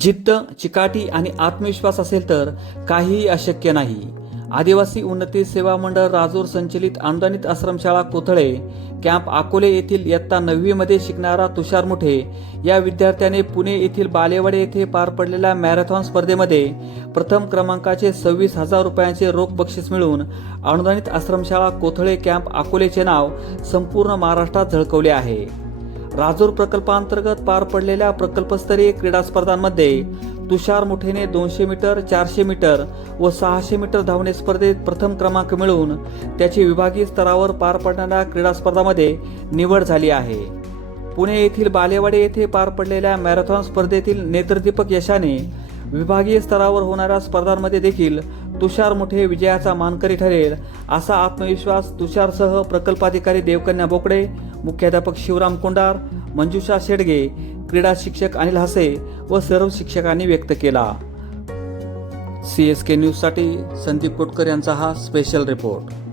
जिद्द, चिकाटी आणि आत्मविश्वास असेल तर काहीही अशक्य नाही. आदिवासी उन्नती सेवा मंडळ राजूर संचलित अनुदानित आश्रमशाळा कोथळे कॅम्प अकोले येथील इयत्ता 9वी मध्ये शिकणारा तुषार मुठे या विद्यार्थ्याने पुणे येथील बालेवाडी येथे पार पडलेल्या मॅरेथॉन स्पर्धेमध्ये प्रथम क्रमांकाचे 26,000 रुपयांचे रोख बक्षीस मिळवून अनुदानित आश्रमशाळा कोथळे कॅम्प अकोलेचे नाव संपूर्ण महाराष्ट्रात झळकवले आहे. राजूर प्रकल्पांतर्गत पार पडलेल्या प्रकल्पस्तरीय क्रीडा स्पर्धांमध्ये तुषार मुठेने 200 मीटर, 400 मीटर व 600 मीटर धावणे स्पर्धेत प्रथम क्रमांक मिळवून त्याची विभागीय स्तरावर पार पडणाऱ्या क्रीडा स्पर्धांमध्ये निवड झाली आहे. पुणे येथील बालेवाडी येथे पार पडलेल्या मॅरेथॉन स्पर्धेतील नेत्रदीपक यशाने विभागीय स्तरावर होणाऱ्या स्पर्धांमध्ये देखील तुषार मुठे विजयाचा मानकरी ठरेल असा आत्मविश्वास तुषारसह प्रकल्पाधिकारी देवकन्या बोकडे, मुख्याध्यापक शिवराम कुंडार, मंजुषा शेडगे, क्रीडा शिक्षक अनिल हसे व सर्व शिक्षकांनी व्यक्त केला. CSK न्यूजसाठी संदीप कोटकर यांचा हा स्पेशल रिपोर्ट.